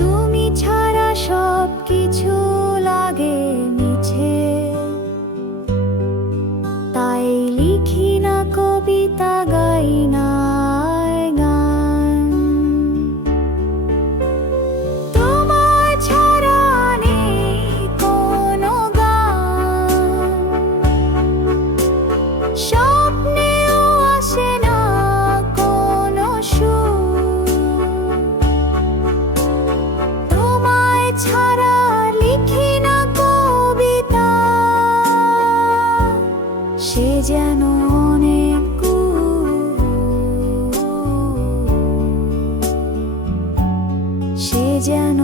তুমি ছাড়া সব কিছু লাগে মিছে। তাই লিখি না কবিতা গাই যেন অনেক সে যেন